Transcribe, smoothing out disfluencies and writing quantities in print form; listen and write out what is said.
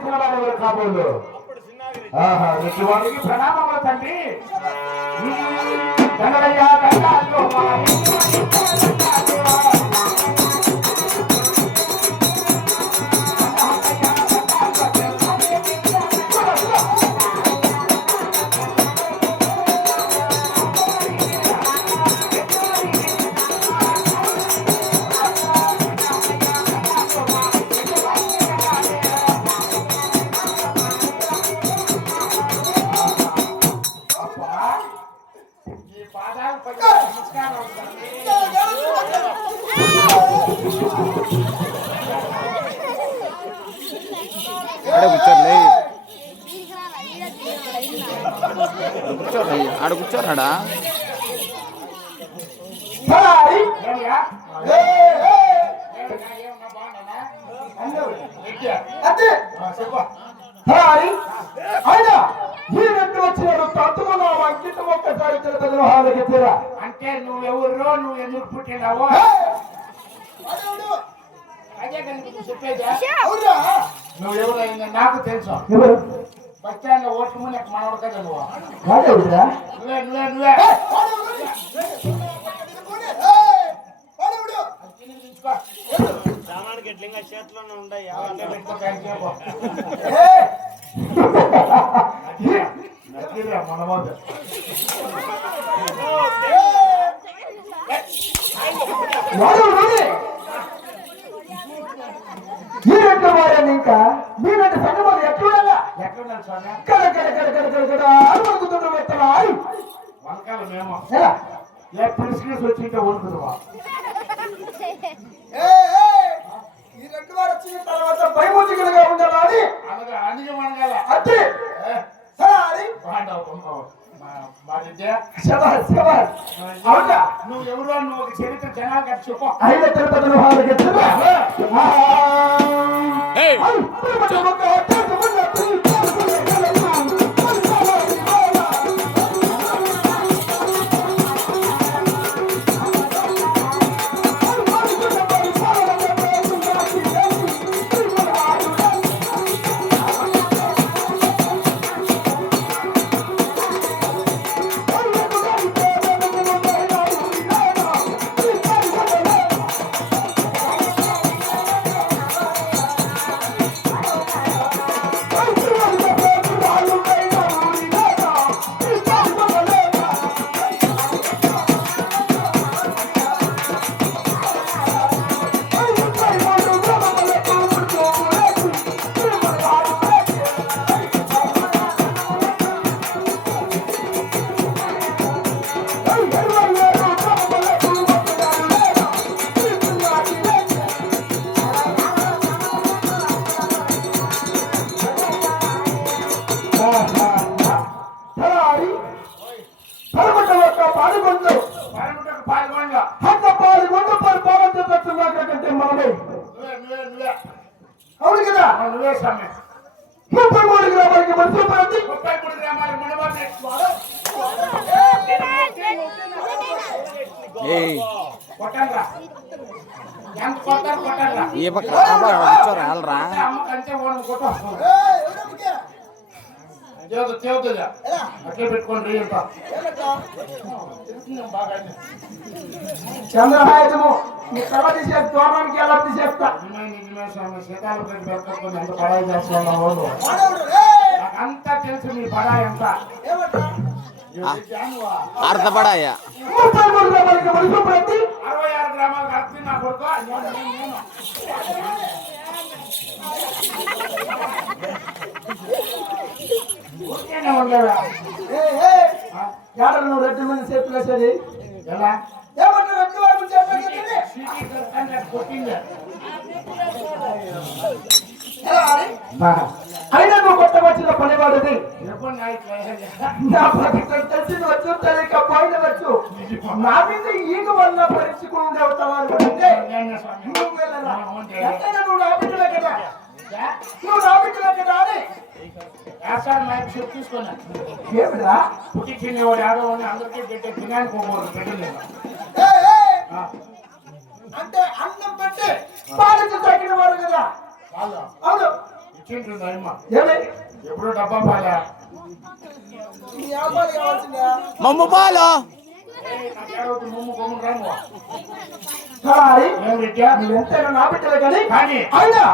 ఇచ్చిన వారు కాబోలు వారికి ప్రణామములు తండ్రి. దండలయ్యా దండాలు ఆడ కూర్చోరాడా అంటే నువ్వెవరో నువ్వు ఎందుకు పుట్టినావో అదే చెప్పేది. నువ్వెవరు అయింది నాకు తెలుసు. బస్ స్టాండ్ లో ఓట్లు ముందు మనవాడు కదా నువ్వు. నువ్వే నువ్వే నువ్వే చేతిలోనే ఉన్నాయి మనవాడు ఇంకా మీరంటే సంగతి ఎట్లుండగా ఎట్లున్నారు స్వామి వంకాయలు మేము ఏ పిలిచి వచ్చింటే వణుకుదువా ఈ రెండు వారు వచ్చిన తర్వాత భయముద్రికలుగా ఉండాలని అలాగే అన్ని వనగాల అంతే నువ్వు ఎవరో నువ్వు ఒక చరిత్ర జనాలు చెప్పు. అయిన తిరుపతి అవును కదా నువ్వే స్వామి 33 గ్రామాలకి మనసు 33 గ్రామాలకు మనవాడి కొట్టంగా ఎంత కొట్టారు కొట్టంగా ఏ పక్క కూర్చోరా వెళ్ళరా అమ్మకంటే ఓనం కొట్టు తేవుతుందా అట్లే పెట్టుకోండి చంద్రహాయము నీ కళ తీసే దూరానికి ఎలా తీసేస్తా శీతాలు పెట్టుకొని ఎంత పడాయి చేస్తున్నావు అంతా తెలుసు నీ పడాయి ఎంత అర్ధ పడాయా 33 గ్రామాలకి మనసు ప్రతి 66 గ్రామాలకు అర్థం నా కొడుకు నువ్వు రెడ్డి మంది చేతులు వేసేది ఎలా ఏమన్నా రెడ్డి వారి చేతులు కొట్టింది అయినా నువ్వు కొత్త వచ్చిన పనివాడిది ఎప్పుడు నా ప్రతిష్టం తెలిసి వచ్చు తెలియకపోయినవచ్చు నా మీద ఈగ వల్ల పరీక్షకులు ఉండేవారు అంటే నువ్వు వెళ్ళరా ఎంతైనా నువ్వు నా బిడ్డలే కదా నువ్వు నా బిడ్డలే కదా అని తీసుకున్నా ఏమిరా పుట్టి తినేవాడు ఆడవాడిని అందరికీ పెట్టే తినానికి పోకూడదు పెట్టలేదు అంటే అన్నం బట్టి పాలించి తగ్గిన వారు కదా అవును ఇచ్చింటుంది అమ్మ ఏమి ఎప్పుడు డబ్బా పాలా ఈ అమ్మాయి కావాల్సిందా మమ్మ పాలు నాకు ముమ్ము కొమ్ము రాను సారీ ఏం పెట్టా నువ్వు ఎంతైనా నా బిడ్డలే కానీ కానీ అయినా